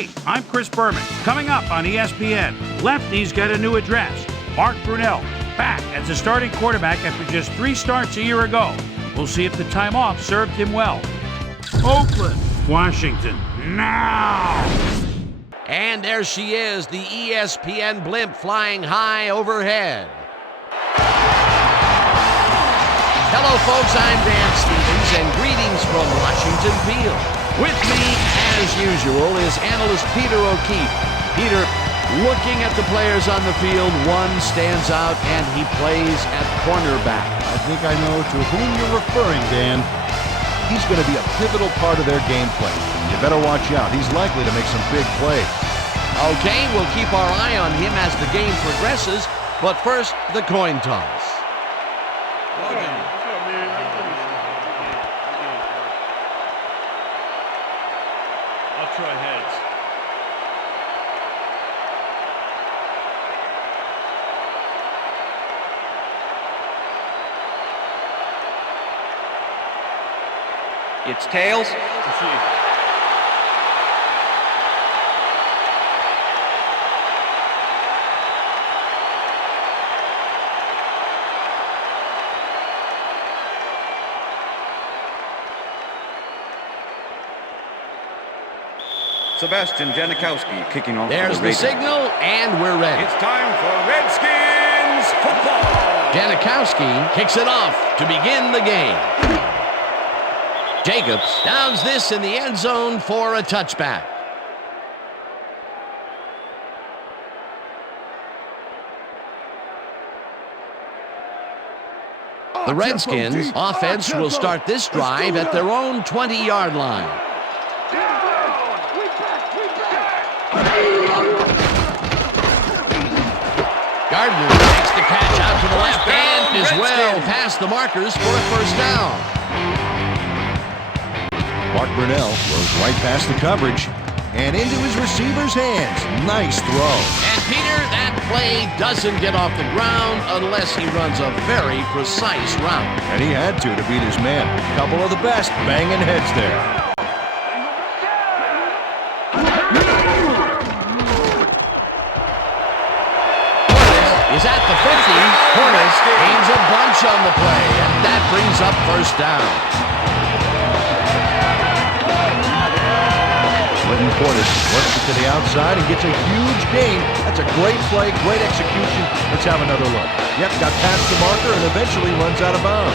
Hey, I'm Chris Berman. Coming up on ESPN, lefties get a new address. Mark Brunell, back as a starting quarterback after just 3 starts a year ago. We'll see if the time off served him well. Oakland, Washington, now! And there she is, the ESPN blimp flying high overhead. Hello, folks. I'm Dan Stevens, and greetings from Washington Field. With me, as usual, is analyst Peter O'Keefe. Peter, looking at the players on the field, one stands out, and he plays at cornerback. I think I know to whom you're referring, Dan. He's going to be a pivotal part of their game plan. You better watch out. He's likely to make some big plays. Okay, we'll keep our eye on him as the game progresses, but first, the coin toss. I'll try heads. It's tails. Sebastian Janikowski kicking off. There's the signal, and we're ready. It's time for Redskins football. Janikowski kicks it off to begin the game. Jacobs downs this in the end zone for a touchback. The Redskins offense will start this drive at their own 20-yard line. Gardner makes the catch out to the left and is well past the markers for a first down. Mark Brunell throws right past the coverage and into his receiver's hands. Nice throw. And Peter, that play doesn't get off the ground unless he runs a very precise route. And he had to beat his man. A couple of the best banging heads there. Is at the 50. Portis gains a bunch on the play, and that brings up first down. Clinton Portis works it to the outside and gets a huge gain. That's a great play, great execution. Let's have another look. Yep, got past the marker and eventually runs out of bounds.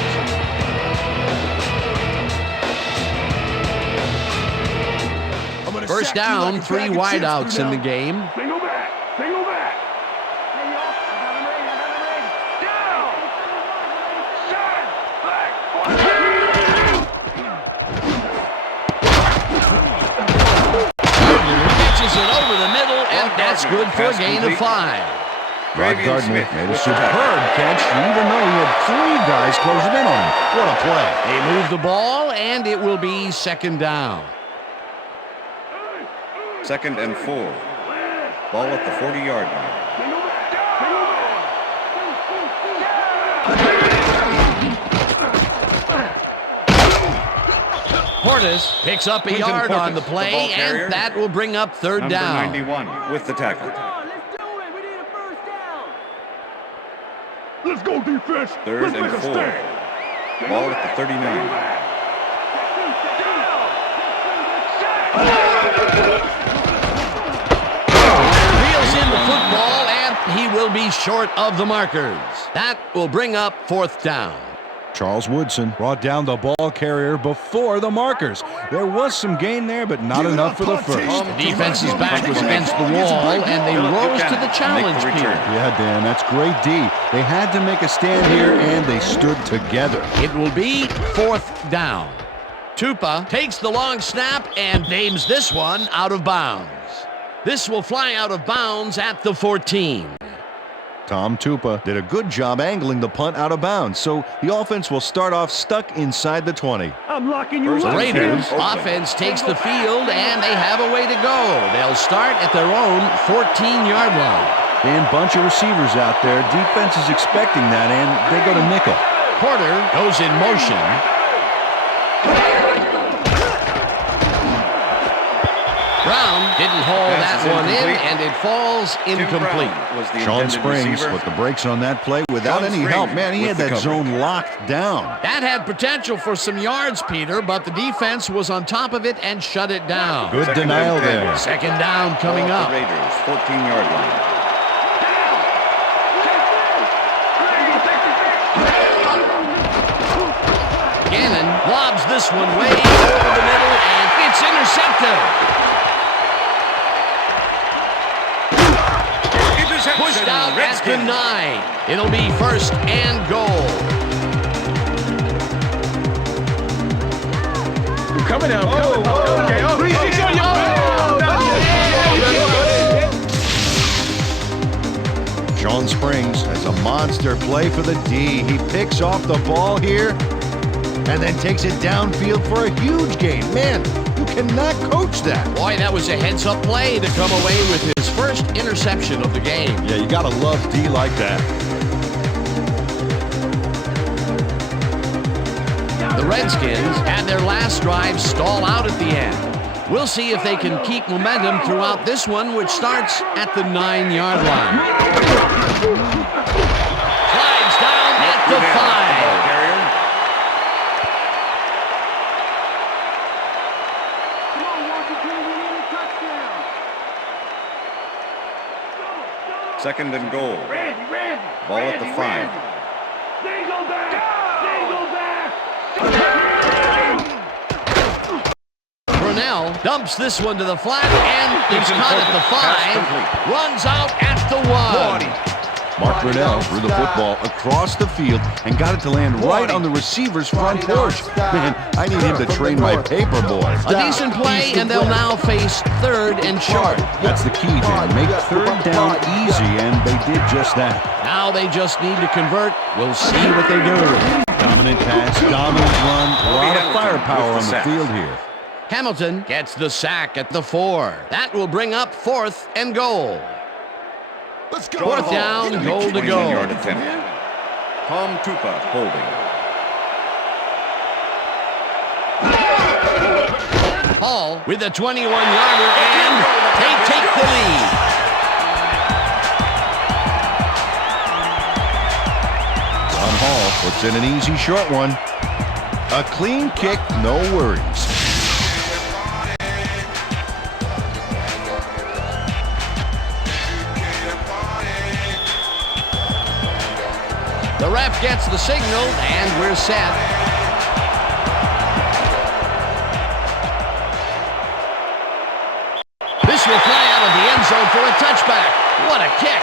First down, 3 wideouts in the game. Single back. Single back. It over the middle, and that's good for a gain of 5. Rod Gardner made a superb catch, even though he had 3 guys closing in on him. What a play. They move the ball, and it will be second down. 2nd and 4. Ball at the 40-yard line. Portis picks up a yard on the play, and that will bring up third down. Number 91 with the tackle. Let's do it. We need a first down. Let's go, defense. 3rd and 4. Ball at the 39. Reels in the football, and he will be short of the markers. That will bring up fourth down. Charles Woodson brought down the ball carrier before the markers. There was some gain there, but not enough for the first. The defense's back was against the wall, and they rose to the challenge, Peter. Yeah, Dan, that's great D. They had to make a stand here, and they stood together. It will be fourth down. Tupa takes the long snap and aims this one out of bounds. This will fly out of bounds at the 14. Tom Tupa did a good job angling the punt out of bounds, so the offense will start off stuck inside the 20. I'm locking you The up. Raiders offense takes the field, and they have a way to go. They'll start at their own 14-yard line. And bunch of receivers out there. Defense is expecting that, and they go to nickel. Porter goes in motion. Brown Didn't haul Pass that is one in, incomplete. and it falls Tim incomplete. Brown was the Sean intended Springs receiver. put the brakes on that play without Sean any help. Springs Man, he with had the that coverage. zone locked down. That had potential for some yards, Peter, but the defense was on top of it and shut it down. Good Second denial and 10. there. Second down coming Ball at up. the Raiders, 14-yard line. Gannon lobs this one way over the middle, and it's intercepted. Pushed out at the 9. It'll be first and goal. Coming down. Sean Springs has a monster play for the D. He picks off the ball here and then takes it downfield for a huge gain. Man, you cannot coach that. Boy, that was a heads-up play to come away with his first interception of the game. Yeah, you gotta love D like that. The Redskins had their last drive stall out at the end. We'll see if they can keep momentum throughout this one, which starts at the 9-yard line. Slides down at the 5. Come on, Washington, we need a touchdown. Second and goal. Randy. Ball at the 5. Dingle back. Brunell dumps this one to the flat, and he's caught at the 5. Runs out at the 1. Mark Brunell threw the football across the field and got it to land right on the receiver's front porch. Man, I need him to train my paper boy. A decent play, and they'll now face third and short. That's the key, man. Make third down easy, and they did just that. Now they just need to convert. We'll see what they do. Dominant pass, dominant run, a lot of firepower on the sack. field here. Hamilton gets the sack at the 4. That will bring up fourth and goal. Fourth down, goal to go. 21-yard attempt. Tom Tupa holding. Hall with a 21-yarder, and they take the lead. John Hall puts in an easy short one. A clean kick, no worries. The ref gets the signal, and we're set. This will fly out of the end zone for a touchback. What a kick.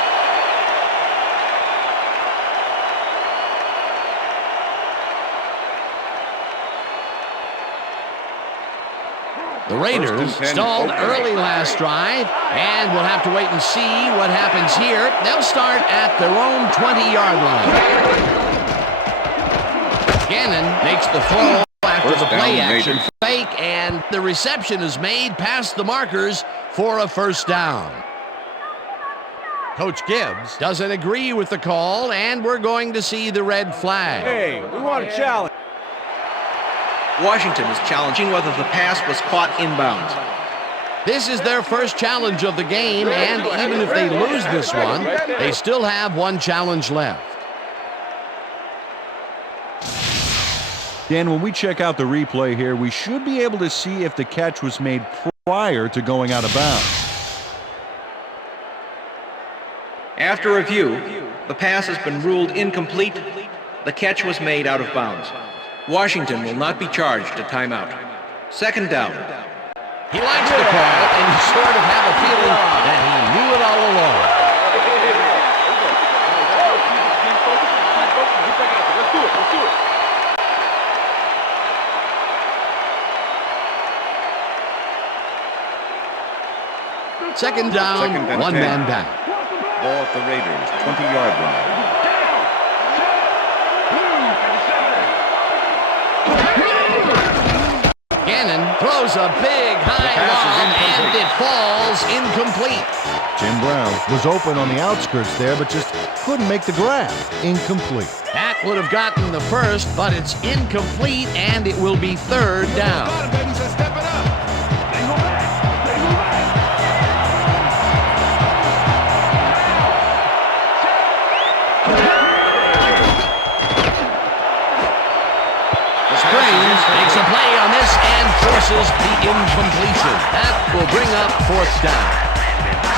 The Raiders stalled early last drive, and we'll have to wait and see what happens here. They'll start at their own 20-yard line. Gannon makes the throw after First the play down, action Raiders. fake, and the reception is made past the markers for a first down. Coach Gibbs doesn't agree with the call, and we're going to see the red flag. Hey, we want a challenge. Washington is challenging whether the pass was caught inbounds. This is their first challenge of the game, and even if they lose this one, they still have one challenge left. Dan, when we check out the replay here, we should be able to see if the catch was made prior to going out of bounds. After review, the pass has been ruled incomplete. The catch was made out of bounds. Washington will not be charged a timeout. Second down. He likes the call, and you sort of have a feeling that he knew it all along. Second down, Second and one 10. man down. Ball at the Raiders, 20-yard line. Gannon throws a big high lob, and it falls incomplete. Jim Brown was open on the outskirts there, but just couldn't make the grab. Incomplete. That would have gotten the first, but it's incomplete, and it will be third down. 4th down.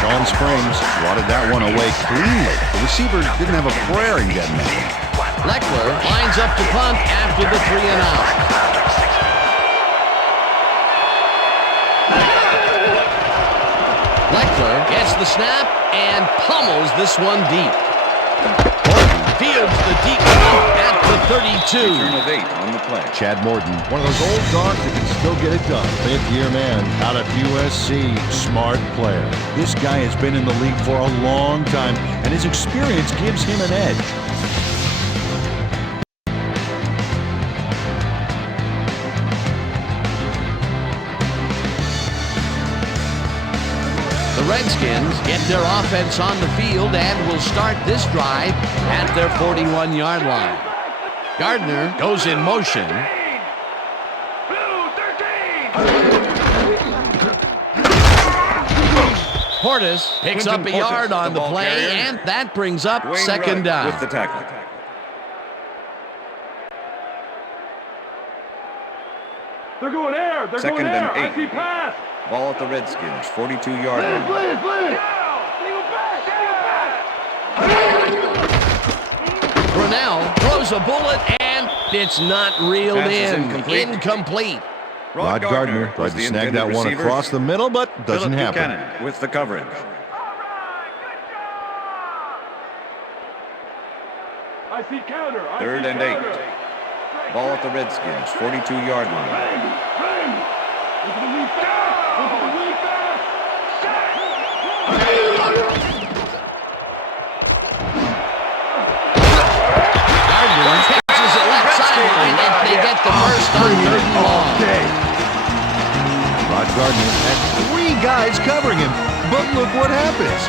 Sean Springs swatted that one away cleanly. The receiver didn't have a prayer in getting that. Leckler lines up to punt after the 3 and out. Leckler gets the snap and pummels this one deep. Fields the deep ball at the 32. Return of 8 on the play. Chad Morton, one of those old dogs that can still get it done. 5th-year man out of USC. Smart player. This guy has been in the league for a long time, and his experience gives him an edge. The Redskins get their offense on the field and will start this drive at their 41-yard line. Gardner goes in motion. Portis picks up a yard on the play, and that brings up 2nd down. With the tackle. They're going air. They're 2nd going air. and 8. I see pass. Ball at the Redskins, 42-yard line. Blitz. Brunell throws a bullet, and it's not reeled Pass is in. incomplete. Rod Gardner tried to snag that one across the middle, but doesn't Phillip happen. Buchanan with the coverage. I see counter. 3rd and 8. Ball at the Redskins, 42-yard line. Gardner catches it left sideline, and they get the first on 3rd and long. Rod Gardner had 3 guys covering him, but look what happens.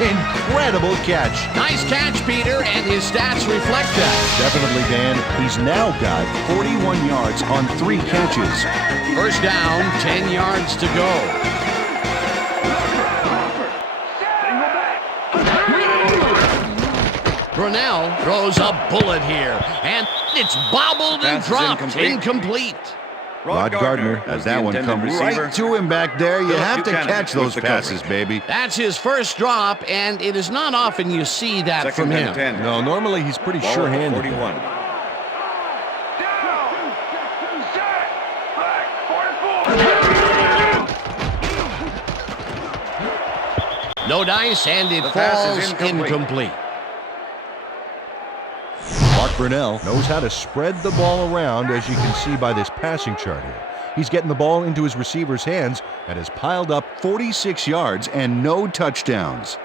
Incredible catch. Nice catch, Peter, and his stats reflect that. Definitely, Dan. He's now got 41 yards on 3 catches. First down, 10 yards to go. Brunell throws a bullet here, and it's bobbled and Pass is dropped. incomplete. Rod Gardner has that one come right to him back there. You Phillip have to Buchanan catch those with the passes, coverage. baby. That's his first drop, and it is not often you see that 2nd from him. and 10. No, normally he's pretty Ball at the sure-handed. 41. No dice, and it The pass is falls incomplete. Mark Brunell knows how to spread the ball around, as you can see by this passing chart here. He's getting the ball into his receiver's hands and has piled up 46 yards and no touchdowns.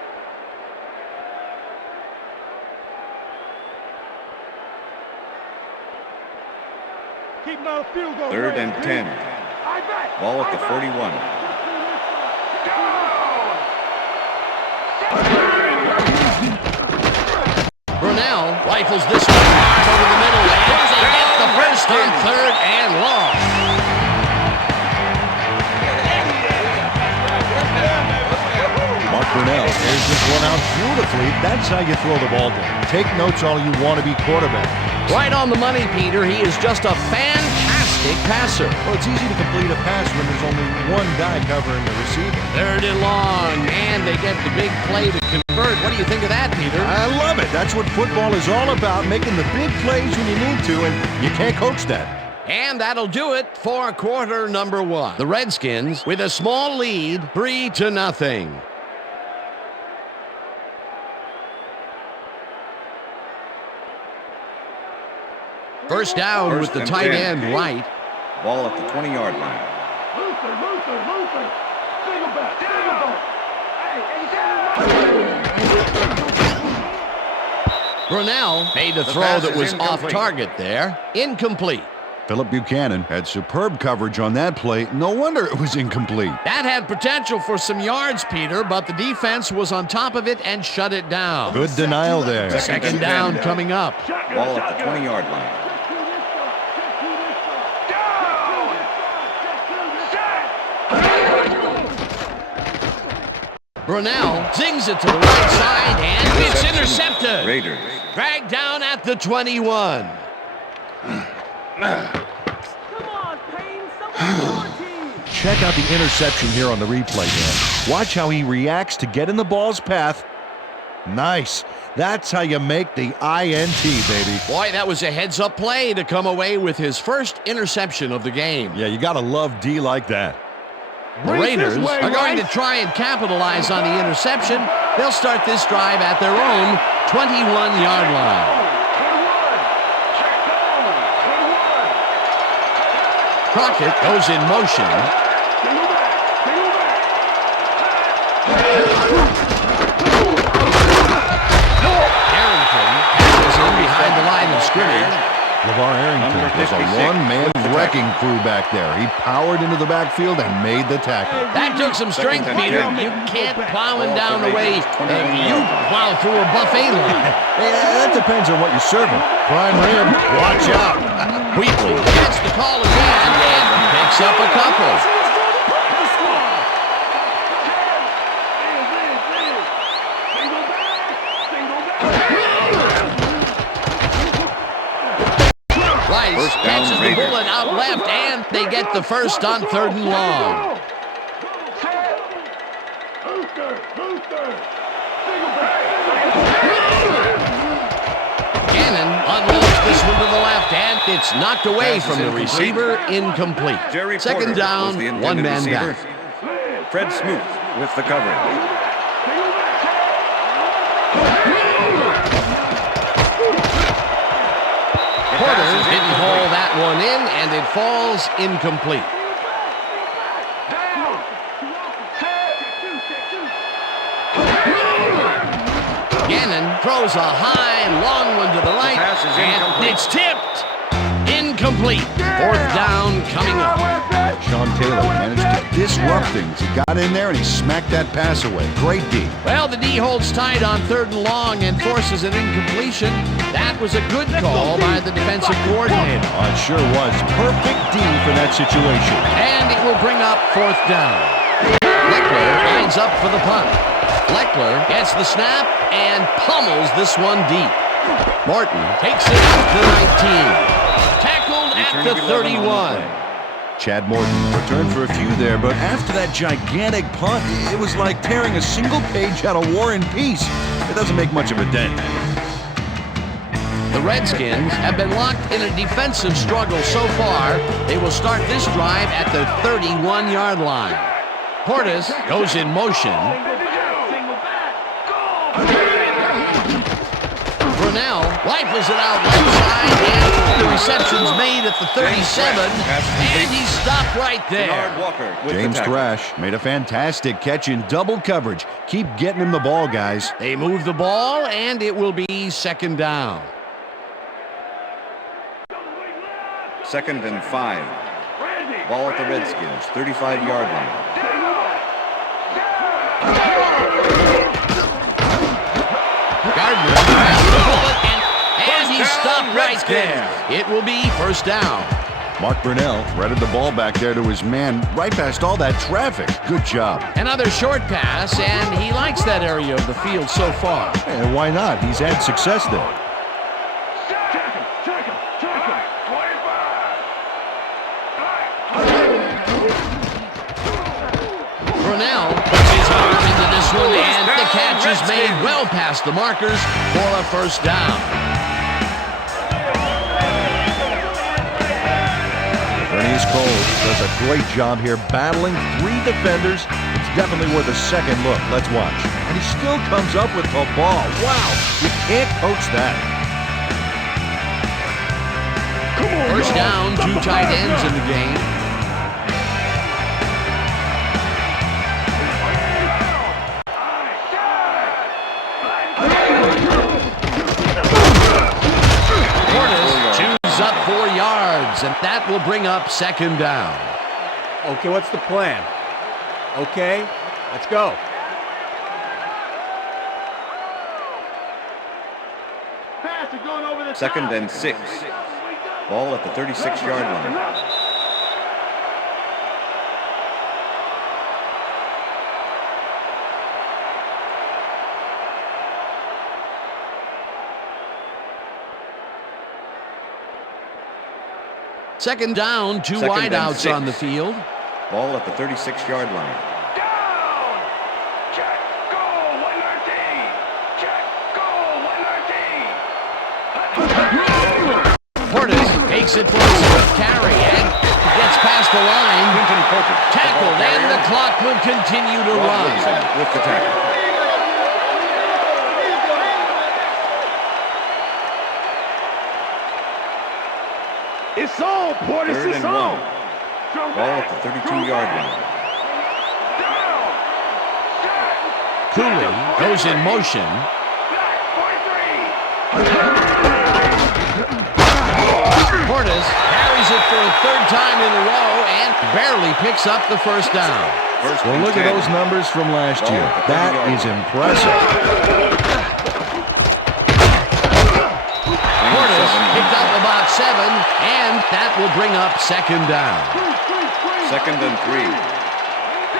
Keep my field goal. 3rd and 10. Ball at the 41. Brunell rifles this one hard over the middle, and they get the first on 3rd and long. Mark Brunell airs this one out beautifully. That's how you throw the ball down. Take notes all you want to be quarterback. Right on the money, Peter. He is just a fantastic passer. Well, it's easy to complete a pass when there's only one guy covering the receiver. 3rd and long, and they get the big play to convert. What do you think of that, Peter? I love it. That's what football is all about, making the big plays when you need to, and you can't coach that. And that'll do it for quarter number 1. The Redskins with a small lead, 3-0. First down with First the and tight 10. end right. Ball at the 20-yard line. Luther. Single back. Brunell made a throw pass that is was off incomplete. target there. Incomplete. Phillip Buchanan had superb coverage on that play. No wonder it was incomplete. That had potential for some yards, Peter, but the defense was on top of it and shut it down. Good denial there. Second down coming up. Ball at the 20-yard line. Brunell zings it to the right side, and it's intercepted. Raiders. Dragged down at the 21. Come on, Payne. Someone on your team. check out the interception here on the replay, man. Watch how he reacts to get in the ball's path. Nice. That's how you make the INT, baby. Boy, that was a heads-up play to come away with his first interception of the game. Yeah, you got to love D like that. The Raiders are going to try and capitalize on the interception. They'll start this drive at their own 21-yard line. Crockett goes in motion. Arrington is in behind the line of scrimmage. LeVar Arrington was a one-man wrecking crew back there. He powered into the backfield and made the tackle. That took some strength, Peter. You can't plow him down the way you plow through a buffet line. That depends on what you're serving. Prime rib, watch out. Wheatley gets the call again and picks up a couple. Rice catches the bullet out left, and they get the first on 3rd and long. Gannon unloads this one to the left, and it's knocked away from the receiver, incomplete. Second down, one man back. Fred Smoot with the coverage. Porter didn't haul that one in, and it falls incomplete. Gannon throws a high, long one to the right, and it's tipped. Incomplete. 4th down coming up. Sean Taylor managed to disrupt things. He got in there and he smacked that pass away. Great D. Well, the D holds tight on 3rd and long and forces an incompletion. That was a good call by the defensive coordinator. Oh, it sure was. Perfect D for that situation. And it will bring up 4th down. Leckler lines up for the punt. Leckler gets the snap and pummels this one deep. Morton takes it out to 19. Tackled at the 31. Chad Morton returned for a few there, but after that gigantic punt, it was like tearing a single page out of War and Peace. It doesn't make much of a dent. The Redskins have been locked in a defensive struggle so far. They will start this drive at the 31-yard line. Portis goes in motion. Brunell rifles it out left side, and the reception's made at the 37, and he's stopped right there. James Thrash made a fantastic catch in double coverage. Keep getting him the ball, guys. They move the ball, and it will be 2nd down. 2nd and 5. Ball at the Redskins, 35-yard line. Gardner grabs the bullet, and he's stopped right there. It will be 1st down. Mark Brunell threaded the ball back there to his man right past all that traffic. Good job. Another short pass, and he likes that area of the field so far. And why not? He's had success there. Brunell puts his arm into this one, and the catch is made well past the markers for a 1st down. Bernice Cole does a great job here battling 3 defenders. It's definitely worth a second look. Let's watch. And he still comes up with the ball. Wow, you can't coach that. 1st down, 2 tight ends in the game. Up 4 yards, and that will bring up 2nd down. Okay, what's the plan? Okay, let's go. Second and 6. Ball at the 36-yard line. Second down, 2 wideouts on the field. Ball at the 36-yard line. Down! Check, goal, winner team! Check, goal, winner team! Portis takes it for his carry and gets past the line. Tackled, and the clock will continue to run. With the tackle. It's on, Portis, Third it's and on! 1. Ball at the 32-yard line. Cooley goes in motion. Portis carries it for a third time in a row and barely picks up the first down. Well, look at those numbers from last year. That is impressive. Portis picked up about 7, and that will bring up second down. 2nd and 3.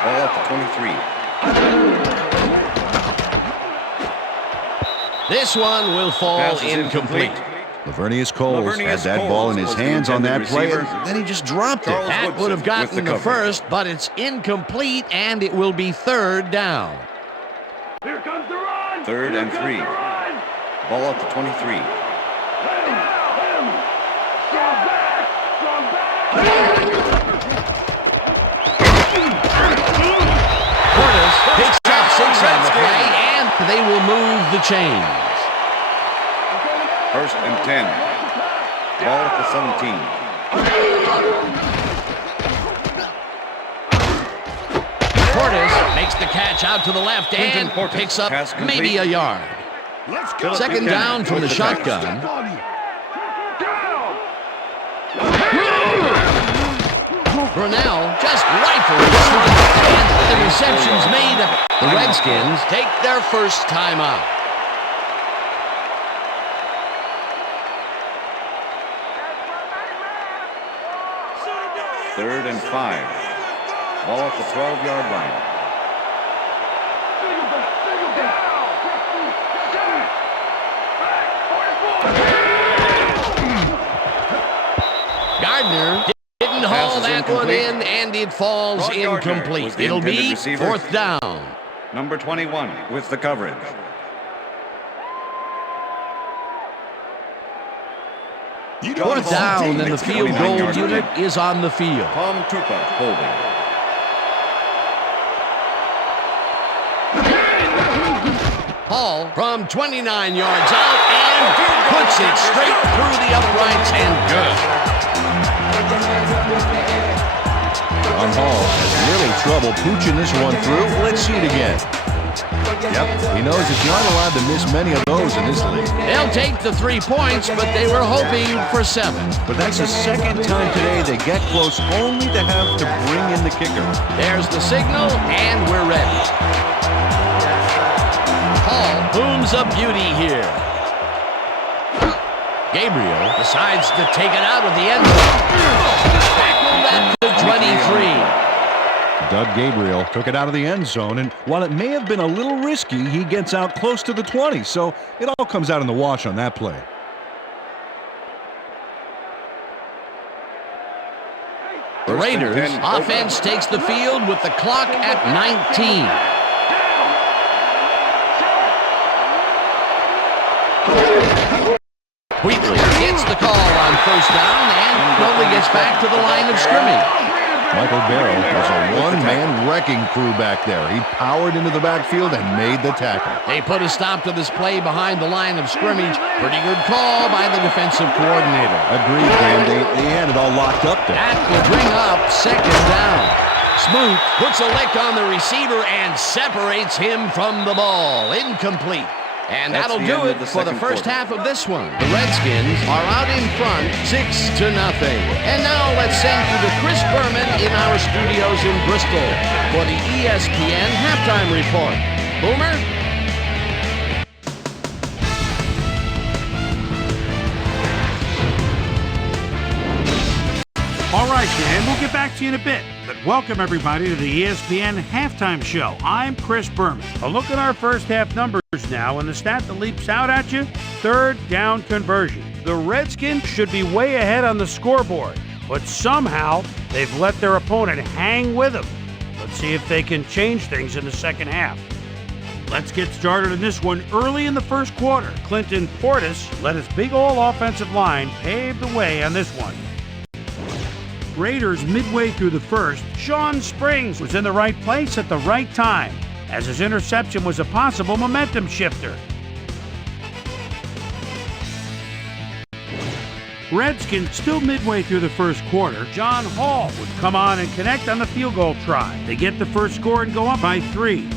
Ball at the 23. This one will fall Pass is incomplete. Lavernius Coles Lavernius had that ball in his Coles was the hands on that intended play, receiver. and then he just dropped it. Charles That Woodson would have with gotten the coverage. first, but it's incomplete, and it will be third down. Here comes the run! 3rd and 3. Ball at the 23. Portis picks up 6 on the play, and they will move the chains. 1st and 10. Ball at the 17. Portis makes the catch out to the left and Portis, picks up pass complete. maybe a yard. Philip Second Buchanan down from with the tackle. shotgun. Brunell just rifles this one, and the reception's made. The Redskins take their first time out. Third and 5. Ball at the 12-yard line. Gardner didn't haul Pass is that one incomplete. in, and it falls Rod Gardner incomplete. was the It'll intended be receiver. fourth down. Number 21 with the coverage. Fourth down, and the field goal 29-yard unit kick. is on the field. Tom Tupa holding. Hall from 29 yards out and puts it straight through the uprights and good. John Hall has little trouble pooching this one through. Let's see it again. Yep, he knows that you're not allowed to miss many of those in this league. They'll take the 3 points, but they were hoping for 7. But that's the second time today they get close only to have to bring in the kicker. There's the signal, and we're ready. Hall booms a beauty here. Gabriel decides to take it out of the end zone. Tackled at the 23. Doug Gabriel took it out of the end zone, and while it may have been a little risky, he gets out close to the 20, so it all comes out in the wash on that play. The Raiders offense takes the field with the clock at 19. Wheatley gets the call on first down and only gets back to the line of scrimmage. Michael Barrow was a one-man wrecking crew back there. He powered into the backfield and made the tackle. They put a stop to this play behind the line of scrimmage. Pretty good call by the defensive coordinator. Agreed, Graham. They had it all locked up there. That will bring up second down. Smoot puts a lick on the receiver and separates him from the ball. Incomplete. And That's that'll the do end it of the for the second first quarter. half of this one. The Redskins are out in front 6-0. And now let's send you to Chris Berman in our studios in Bristol for the ESPN halftime report. Boomer? All right, Dan, we'll get back to you in a bit. But welcome, everybody, to the ESPN Halftime Show. I'm Chris Berman. A look at our first half numbers now, and the stat that leaps out at you, third down conversion. The Redskins should be way ahead on the scoreboard. but somehow they've let their opponent hang with them. Let's see if they can change things in the second half. Let's get started in this one early in the first quarter. Clinton Portis led his big all-offensive line pave the way on this one. Raiders midway through the first, Sean Springs was in the right place at the right time, as his interception was a possible momentum shifter. Redskins still midway through the first quarter, John Hall would come on and connect on the field goal try. They get the first score and go up by 3.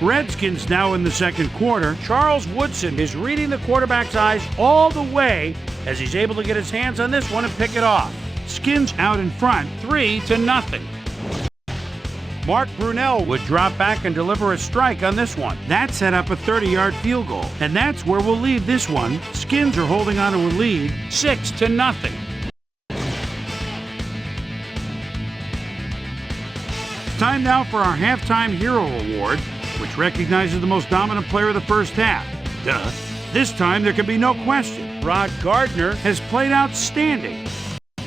Redskins now in the second quarter. Charles Woodson is reading the quarterback's eyes all the way as he's able to get his hands on this one and pick it off. Skins out in front, 3-0. Mark Brunell would drop back and deliver a strike on this one. That set up a 30-yard field goal, and that's where we'll leave this one. Skins are holding on to a lead, 6-0. Time now for our Halftime Hero Award, which recognizes the most dominant player of the first half. Duh. This time there can be no question. Rod Gardner has played outstanding.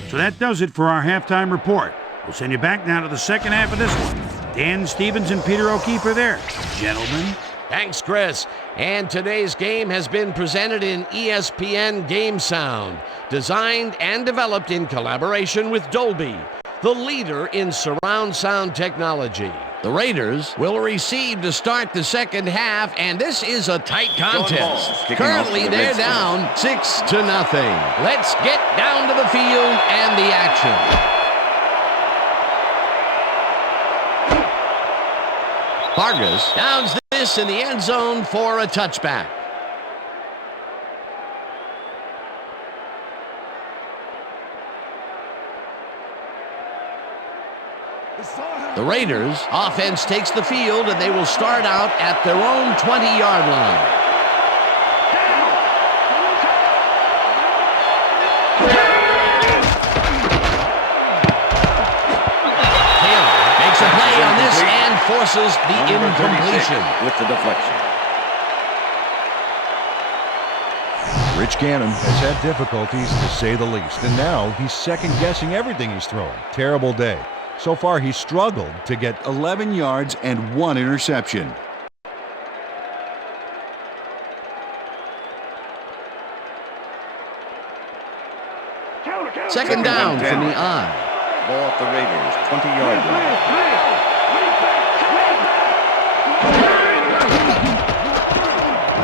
So that does it for our halftime report. We'll send you back now to the second half of this one. Dan Stevens and Peter O'Keefe are there. Gentlemen. Thanks, Chris. And today's game has been presented in ESPN Game Sound, designed and developed in collaboration with Dolby, the leader in surround sound technology. The Raiders will receive to start the second half, and this is a tight contest. Currently, they're down 6-0. Let's get down to the field and the action. Vargas downs this in the end zone for a touchback. The Raiders offense takes the field, and they will start out at their own 20-yard line. Taylor makes a play on this and forces the incompletion. With the deflection. Rich Gannon has had difficulties, to say the least, and now he's second-guessing everything he's throwing. Terrible day. So far, he's struggled to get 11 yards and 1 interception. Second down from the eye. Ball at the Raiders' 20-yard line.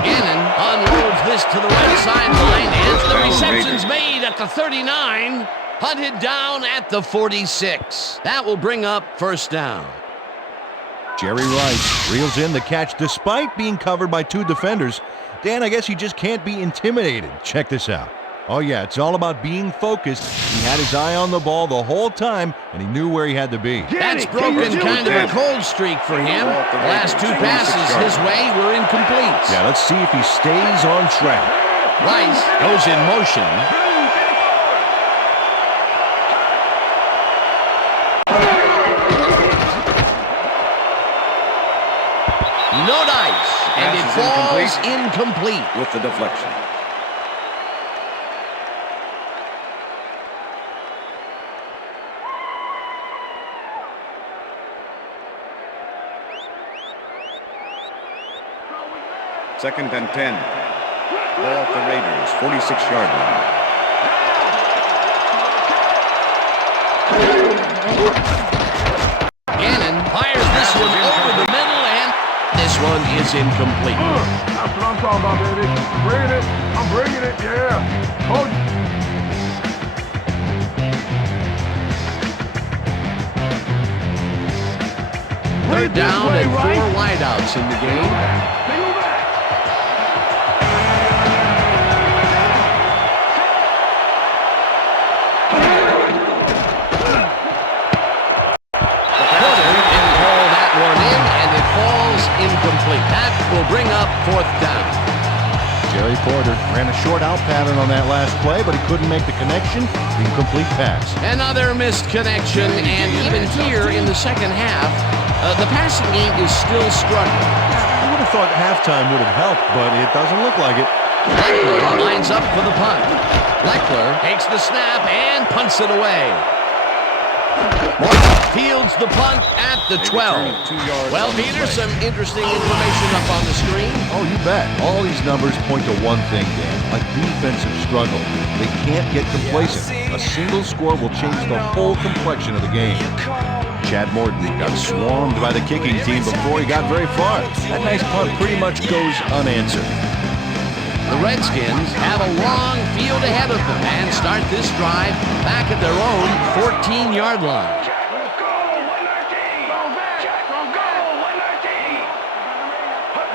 Gannon unloads this to the right sideline as the reception's made at the 39. Hunted down at the 46. That will bring up first down. Jerry Rice reels in the catch despite being covered by 2 defenders. Dan, I guess you just can't be intimidated. Check this out. Oh yeah, it's all about being focused. He had his eye on the ball the whole time, and he knew where he had to be. That's broken kind of a cold streak for him. The last 2 passes his way were incomplete. Yeah, let's see if he stays on track. Rice goes in motion. No dice, and it falls incomplete. With the deflection. Second and 10. Ball at the Raiders' 46-yard line. Gannon fires this one over the middle, and this one is incomplete. That's what I'm talking about, baby. Bringing it. I'm bringing it, yeah. Oh. Third down and 4 wideouts in the game. Incomplete. That will bring up fourth down. Jerry Porter ran a short out pattern on that last play, but he couldn't make the connection. Incomplete pass. Another missed connection, and even here in the second half, the passing game is still struggling. I would have thought halftime would have helped, but it doesn't look like it. Blackburn lines up for the punt. Leckler takes the snap and punts it away. Fields the punt at the 12. Well, Peter, some interesting information up on the screen. Oh, you bet. All these numbers point to one thing, Dan. A defensive struggle. They can't get complacent. A single score will change the whole complexion of the game. Chad Morton got swarmed by the kicking team before he got very far. That nice punt pretty much goes unanswered. The Redskins have a long field ahead of them and start this drive back at their own 14-yard line.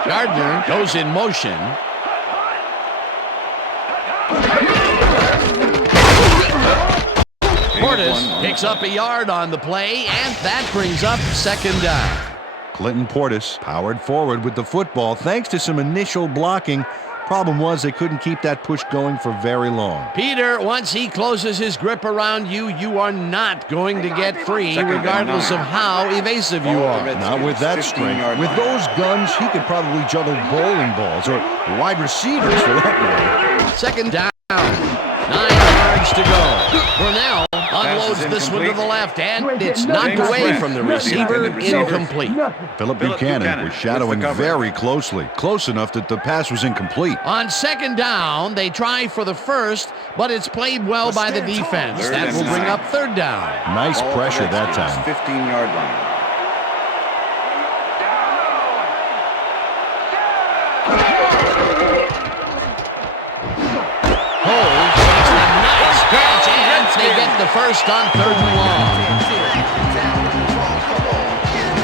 Gardner goes in motion. Portis picks up a yard on the play, and that brings up second down. Clinton Portis powered forward with the football thanks to some initial blocking. Problem was they couldn't keep that push going for very long. Peter, once he closes his grip around you, you are not going to get free, regardless of how evasive you are. Not with that strength. With those guns, he could probably juggle bowling balls or wide receivers for that matter. Second down. 9 yards to go. Brunell unloads this one to the left, and it's knocked away from the receiver, incomplete. Philip Buchanan was shadowing very closely, close enough that the pass was incomplete. On second down, they try for the first, but it's played well by the defense. That will bring up third down. Nice pressure that time. 15-yard line. They get the first on 3rd and long.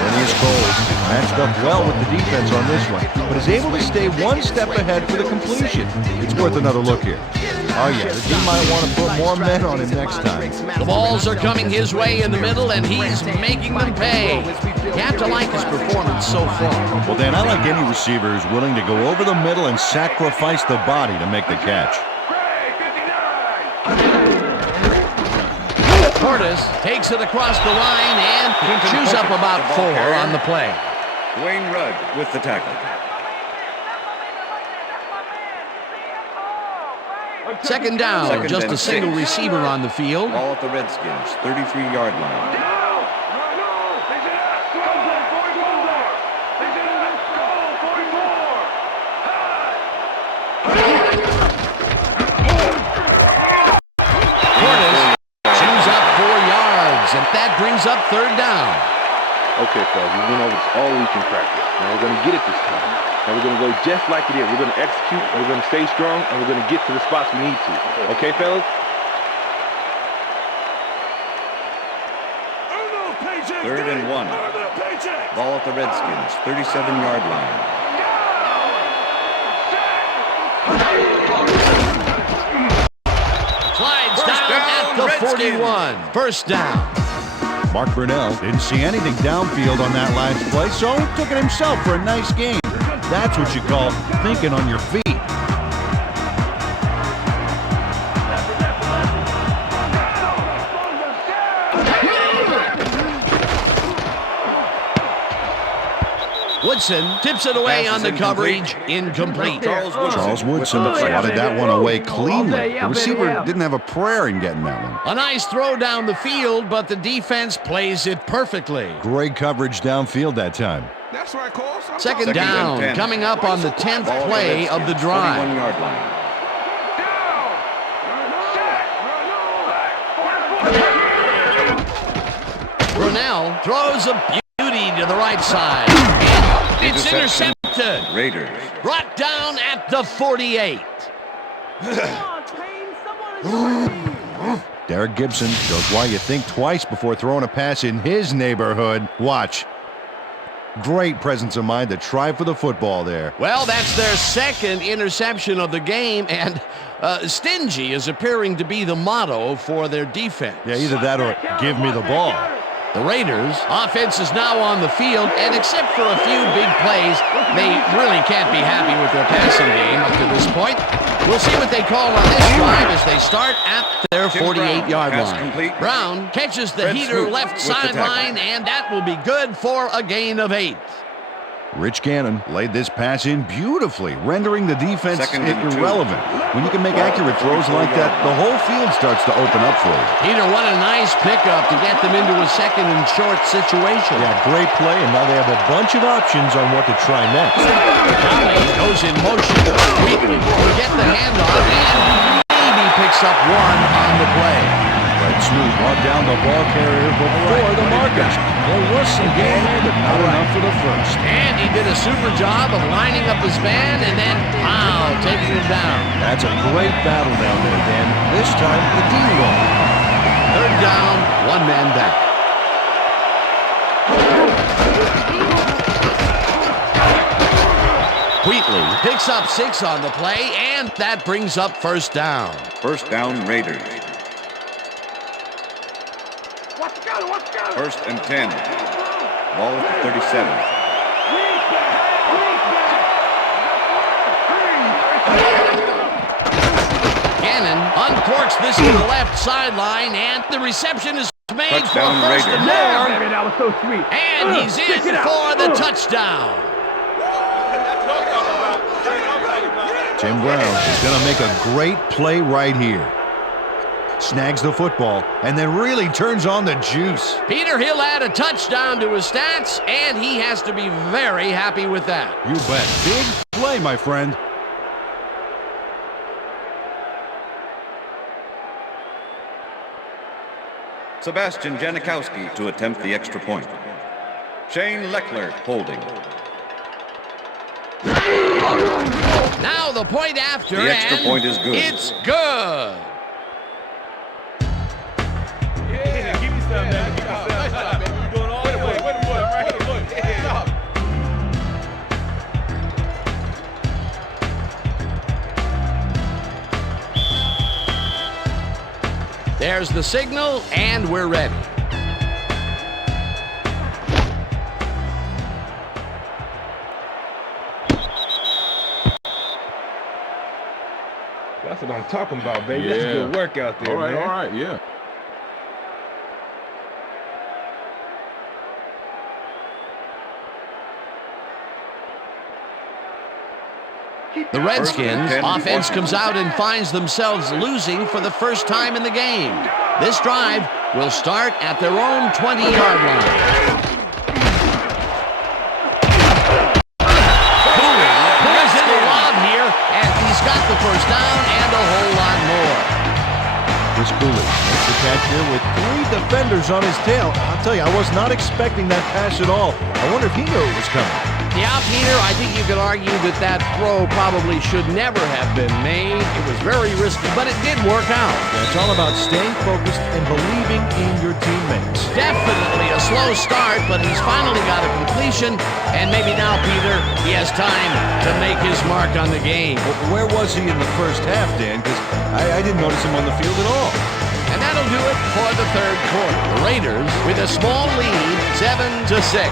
Lenny Cole matched up well with the defense on this one, but is able to stay one step ahead for the completion. It's worth another look here. Oh yeah, the team might want to put more men on him next time. The balls are coming his way in the middle, and he's making them pay. You have to like his performance so far. Well, Dan, I like any receiver who's willing to go over the middle and sacrifice the body to make the catch. Portis takes it across the line and chews up about 4 on the play. Dwayne Rudd with the tackle. Second down, just a single receiver on the field. Ball at the Redskins, 33-yard line. That brings up third down. Okay, fellas, we went over this all week in practice. Now we're going to get it this time. Now we're going to go just like it is. We're going to execute, and we're going to stay strong, and we're going to get to the spots we need to. Okay, fellas? Third and 1. Ball at the Redskins, 37-yard line. Slides down at the 41. First down. Mark Brunell didn't see anything downfield on that last play, so he took it himself for a nice game. That's what you call thinking on your feet. Woodson tips it away on the coverage. Incomplete. Charles Woodson swatted that one away cleanly. The receiver didn't have a prayer in getting that one. A nice throw down the field, but the defense plays it perfectly. Great coverage downfield that time. That's right, Cole. Second down, coming up on the 10th play of the drive. 41-yard line. Brunell throws a beauty to the right side. And it's intercepted. Raiders. Brought down at the 48. Derek Gibson shows why you think twice before throwing a pass in his neighborhood. Watch. Great presence of mind to try for the football there. Well, that's their second interception of the game, and stingy is appearing to be the motto for their defense. Yeah, either that or give me the ball. The Raiders' offense is now on the field, and except for a few big plays, they really can't be happy with their passing game up to this point. We'll see what they call on this drive as they start at their 48-yard line. Brown catches the heater left sideline, and that will be good for a gain of 8. Rich Gannon laid this pass in beautifully, rendering the defense Second and 2. irrelevant. When you can make accurate throws like that, the whole field starts to open up for you. Peter, what a nice pickup to get them into a second and short situation. Yeah, great play, and now they have a bunch of options on what to try next. Conley goes in motion. Wheatley will get the handoff and maybe picks up one on the play. Right, Smooth brought down the ball carrier before the markers. There was some game there, but not enough for the first. And he did a super job of lining up his man and then, wow, taking him down. That's a great battle down there, Dan. This time, the D won. Third down, one man back. Wheatley picks up 6 on the play, and that brings up first down. First down, Raiders. First and 10. Ball at the 37. Gannon uncorks this to the left sideline, and the reception is made Touchdown, for first Raiders. and more. That was so sweet. And he's in for the touchdown. Tim Brown is going to make a great play right here. Snags the football and then really turns on the juice. Peter, he'll add a touchdown to his stats, and he has to be very happy with that. You bet. Big play, my friend. Sebastian Janikowski to attempt the extra point. Shane Leckler holding. Now the point after, The extra and point is good. It's good. There's the signal, and we're ready. That's what I'm talking about, baby. That's good work out there, man. All right, yeah. The Redskins offense comes out and finds themselves losing for the first time in the game. This drive will start at their own 20-yard line. Cooley pulls in the lob here, and he's got the first down and a whole lot more. Chris Cooley makes the catch here with 3 defenders on his tail. I'll tell you, I was not expecting that pass at all. I wonder if he knew it was coming. Yeah, Peter, I think you could argue that that throw probably should never have been made. It was very risky, but it did work out. Yeah, it's all about staying focused and believing in your teammates. Definitely a slow start, but he's finally got a completion, and maybe now, Peter, he has time to make his mark on the game. Where was he in the first half, Dan? Because I didn't notice him on the field at all. And that'll do it for the third quarter. The Raiders with a small lead, 7-6.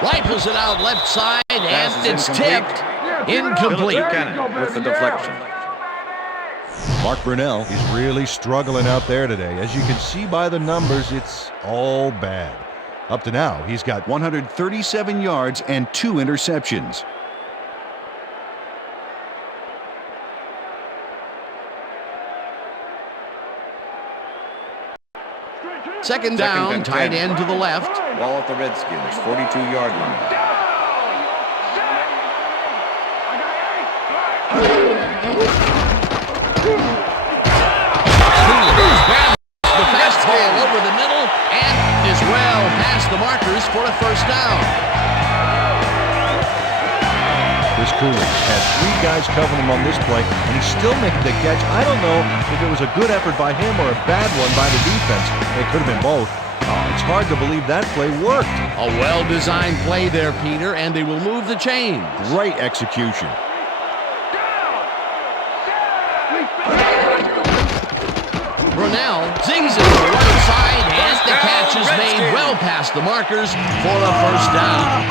Rifles it out left side, and it's tipped. Incomplete. Buchanan with the deflection. Mark Brunell is really struggling out there today. As you can see by the numbers, it's all bad. Up to now, he's got 137 yards and 2 interceptions. Second down, tight end to the left. Ball at the Redskins, 42-yard line. The fastball over the middle and is well past the markers for a first down. Chris Cooley had 3 guys covering him on this play, and he's still making the catch. I don't know if it was a good effort by him or a bad one by the defense. It could have been both. Oh, it's hard to believe that play worked. A well-designed play there, Peter, and they will move the chains. Great execution. Brunell zings it to the right side, and the catch is made well past the markers for a first down.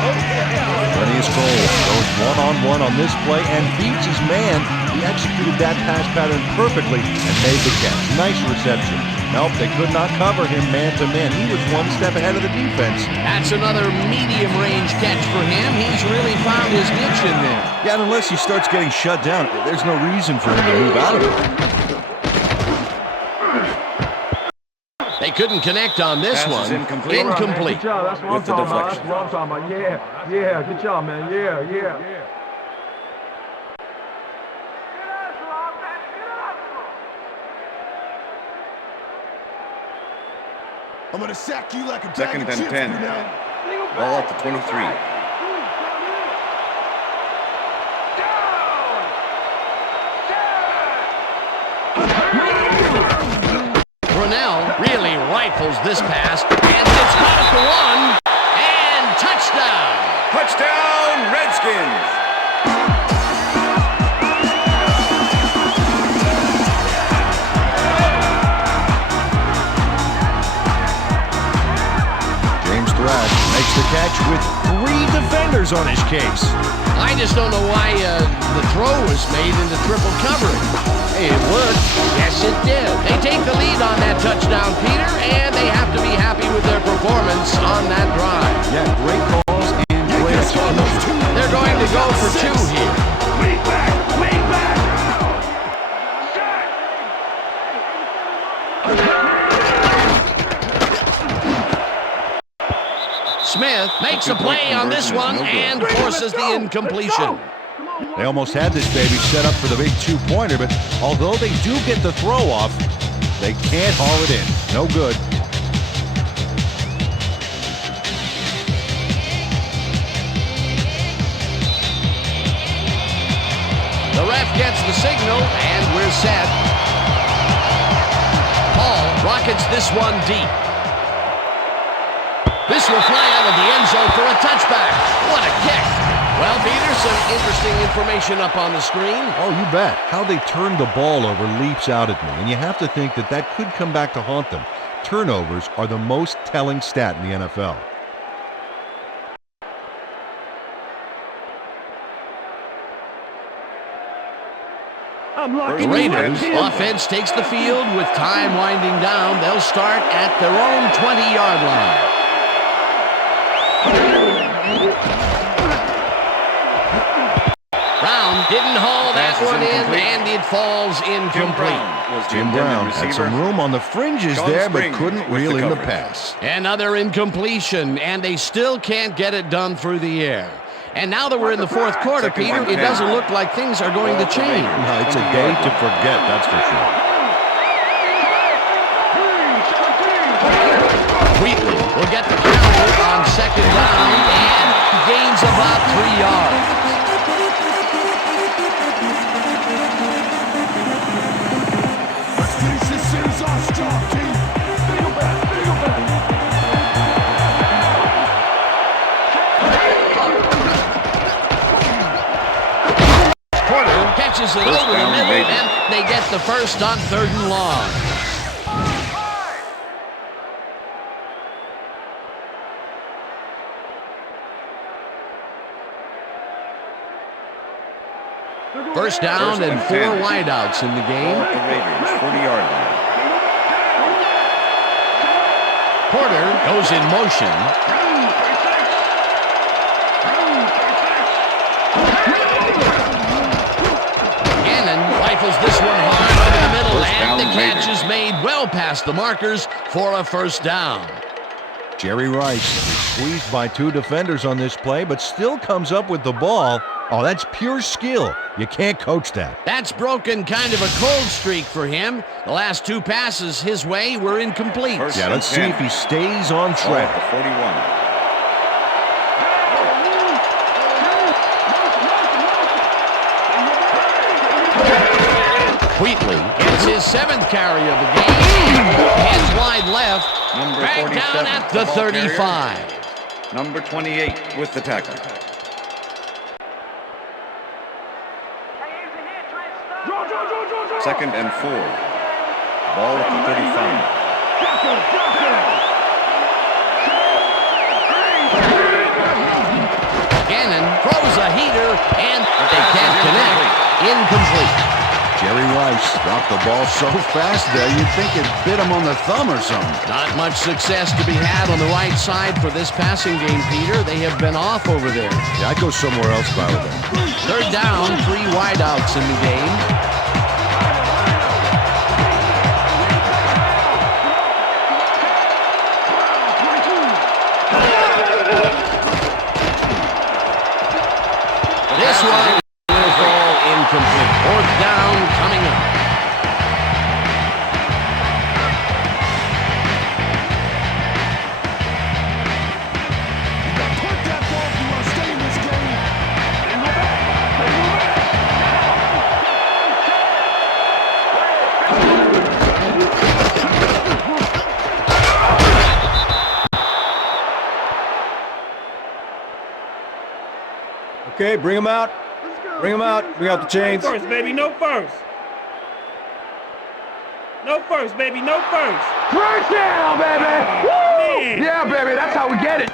Phineas Cole goes one-on-one on this play and beats his man. He executed that pass pattern perfectly and made the catch. Nice reception. Nope, they could not cover him man-to-man. He was one step ahead of the defense. That's another medium-range catch for him. He's really found his niche in there. Yeah, and unless he starts getting shut down, there's no reason for him to move out of it. They couldn't connect on this Pass is one. incomplete. Incomplete. Good job. That's what With the I'm talking about. deflection. That's what I'm talking about. Yeah. Good job, man. Yeah. I'm going to sack you like a Second and 10. Ball at the 23. Brunell really rifles this pass, and it's caught at the one, and touchdown. Touchdown, Redskins! James Thrash makes the catch with 3 defenders on his case. I just don't know why the throw was made into triple coverage. Hey, it worked. Yes, it did. They take the lead on that touchdown, Peter, and they have to be happy with their performance on that drive. Yeah, great calls and great execution. They're going to go for 2 here. Way back! Smith makes a play on this one and forces the incompletion. They almost had this baby set up for the big 2-pointer, but although they do get the throw off, they can't haul it in. No good. The ref gets the signal, and we're set. Paul rockets this one deep. This will fly out of the end zone for a touchback. What a kick. Well, Peter, some interesting information up on the screen. Oh, you bet. How they turned the ball over leaps out at me, and you have to think that that could come back to haunt them. Turnovers are the most telling stat in the NFL. The Raiders offense takes the field with time winding down. They'll start at their own 20-yard line. Brown didn't haul that Pass is one in, incomplete. and it falls incomplete. Jim Brown had some room on the fringes Sean there, but Spring couldn't with reel the in the coverage. pass. Another incompletion, and they still can't get it done through the air. And now that we're in the fourth quarter, Second Peter, and it 10. doesn't look like things are going to change. No, it's a day to forget, that's for sure. Wheatley will get the carry on second down and gains about 3 yards. Porter catches it First over the down, middle, Raiders. and they get the first on 3rd and long. First down First and and 4 10. wideouts in the Ball game. at the Raiders, 40-yard line. Porter goes in motion. Gannon rifles this one hard over the middle, First and the down, catch Raiders. is made well past the markers for a first down. Jerry Rice is squeezed by 2 defenders on this play, but still comes up with the ball. Oh, that's pure skill. You can't coach that. That's broken kind of a cold streak for him. The last 2 passes his way were incomplete. First Yeah, let's see and if 10. he stays on Ball track. at the 41. Wheatley gets his 7th carry of the game. Hands wide left. Number Back 47, down at the ball carrier. 35. Number 28 with the tackle. Second and 4. Ball at the 35. throws a heater, and they can't connect. Incomplete. Jerry Rice dropped the ball so fast there, you'd think it bit him on the thumb or something. Not much success to be had on the right side for this passing game, Peter. They have been off over there. Yeah, I'd go somewhere else if I were there. Third down, 3 wideouts in the game. This one will fall incomplete. Fourth down coming up. Okay, bring him out. Bring him out. Bring out the chains. No first, baby. No first. No first, baby. No first. First down, baby! Woo! Yeah, baby, that's how we get it.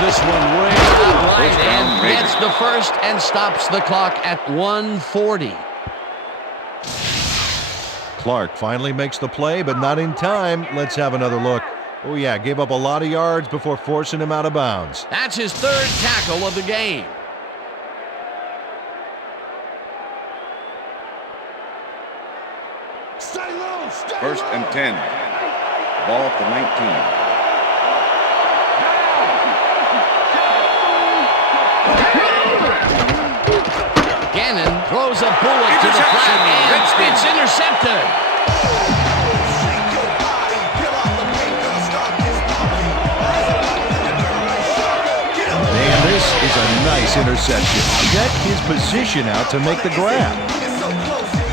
This one way out right and gets the first and stops the clock at 1:40. Clark finally makes the play, but not in time. Let's have another look. Oh, yeah, gave up a lot of yards before forcing him out of bounds. That's his third tackle of the game. First and 10. Ball at the 19. Gannon throws a bullet to the flat and it's intercepted. And this is a nice interception. Check his position out to make the grab.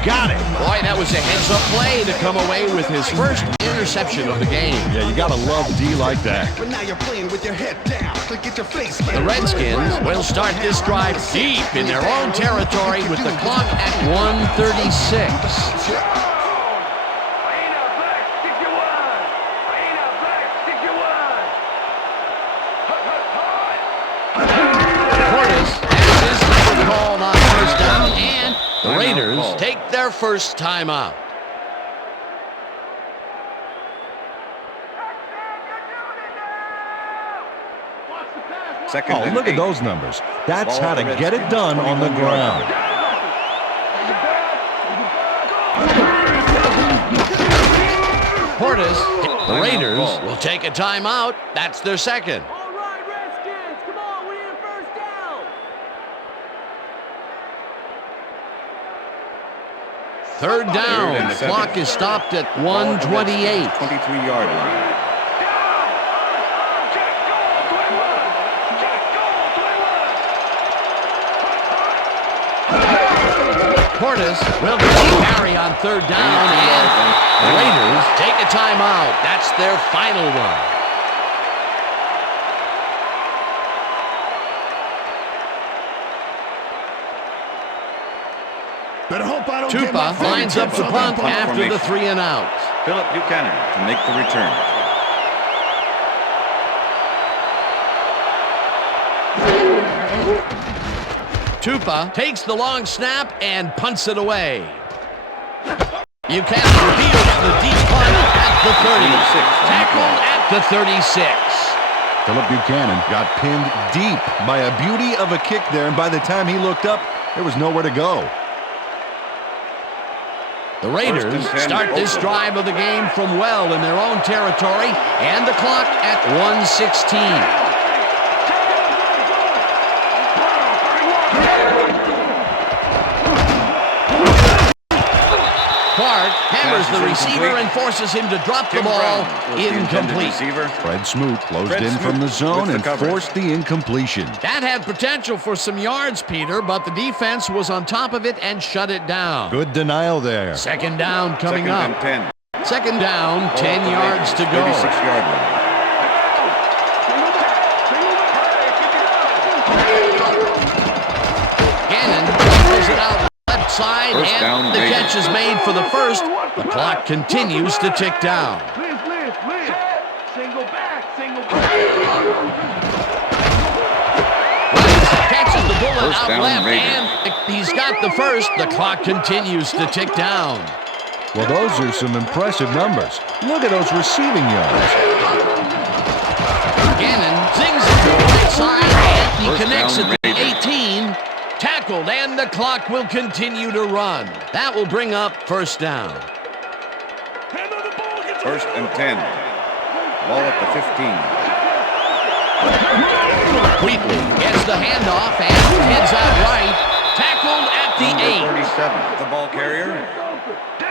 Got it. Boy, that was a heads-up play to come away with his first interception of the game. Yeah, you gotta love D like that. The Redskins will start this drive deep in their own territory with the clock at 1:36. Called on first down, and the Raiders take their first timeout. Second Oh, and look 8. at those numbers. That's Ball how to get it done on the ground. Portis, the Raiders will take a timeout. That's their second. All right, Redskins, come on, we need a first down. Third down. The clock is stopped at 1:28. 23-yard line. Portis will carry on third down, and the Raiders take a timeout. That's their final one. Tupa lines up the punt after the 3 and out. Philip Buchanan to make the return. Tupa takes the long snap and punts it away. Buchanan fields the deep punt at the 30. Tackled at the 36. Philip Buchanan got pinned deep by a beauty of a kick there, and by the time he looked up, there was nowhere to go. The Raiders start this drive of the game from well in their own territory, and the clock at 1:16. Clark hammers the receiver and forces him to drop the ball. Incomplete. Fred Smoot closed in from the zone and forced the incompletion. That had potential for some yards, Peter, but the defense was on top of it and shut it down. Good denial there. Second down coming Second up. and 10. Second down, Ball 10 at the yards to go. 36-yard line. Gannon pulls it out left side, First down, and the Raiders. catch is made for the first. The clock continues to tick down. Single back. Catches the bullet First out down, left, Raiders. and he's got the first. The clock continues to tick down. Well, those are some impressive numbers. Look at those receiving yards. Gannon zings it to the right side, and he First connects down, at the Raiders. 18. Tackled, and the clock will continue to run. That will bring up first down. First and 10. Ball at the 15. Wheatley gets the handoff and heads out right. Tackled at the Number 8. 37, the ball carrier.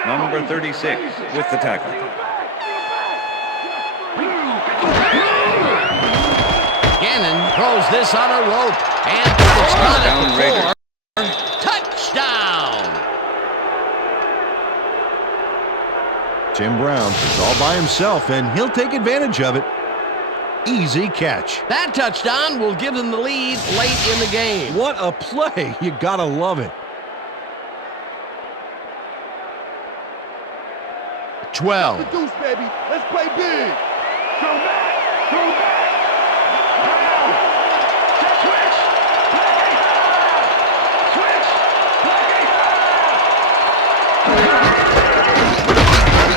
Number 36 with the tackle. Gannon throws this on a rope, and it's caught at the Raiders. 4. Touchdown! Tim Brown is all by himself, and he'll take advantage of it. Easy catch. That touchdown will give them the lead late in the game. What a play. You gotta love it. 12. Deuce, baby. Let's play big. Go back.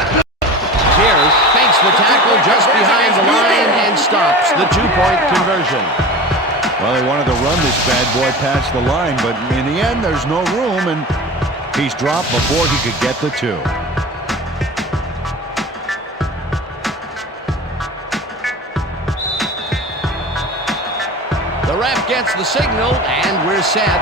Sears fakes the tackle just behind the line and stops the two-point conversion. Well, they wanted to run this bad boy past the line, but in the end, there's no room, and he's dropped before he could get the 2. The ref gets the signal, and we're set.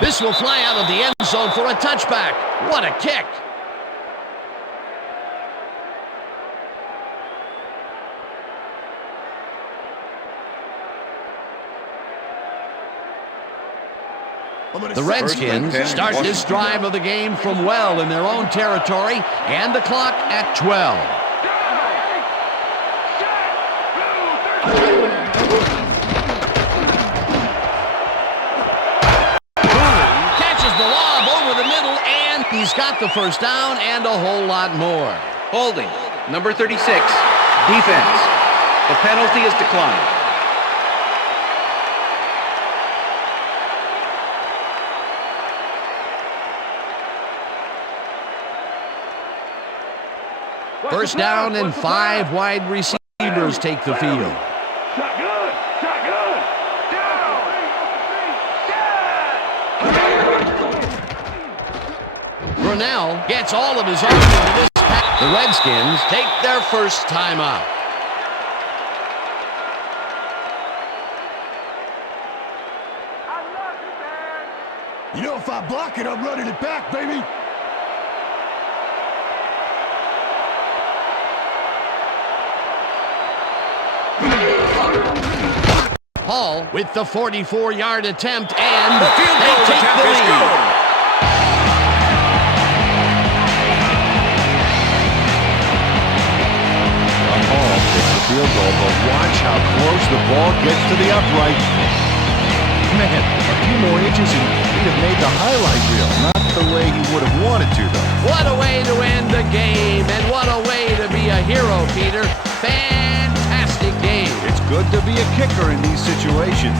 This will fly out of the end zone for a touchback. What a kick. The Redskins start this drive of the game from well in their own territory, and the clock at 12. Catches the lob over the middle, and he's got the first down and a whole lot more. Holding. Number 36. Defense. The penalty is declined. First down and 5 wide receivers take the field. Shotgun. Down. Brunell gets all of his arm into this pack. The Redskins take their first timeout. You know, if I block it, I'm running it back, baby. Hall with the 44-yard attempt, and The field they goal take attempt the is lead. good. Hall takes the field goal, but watch how close the ball gets to the upright. Man, a few more inches and he'd have made the highlight reel. Not the way he would have wanted to, though. What a way to end the game, and what a way to be a hero, Peter. Fantastic game. It's good to be a kicker in these situations.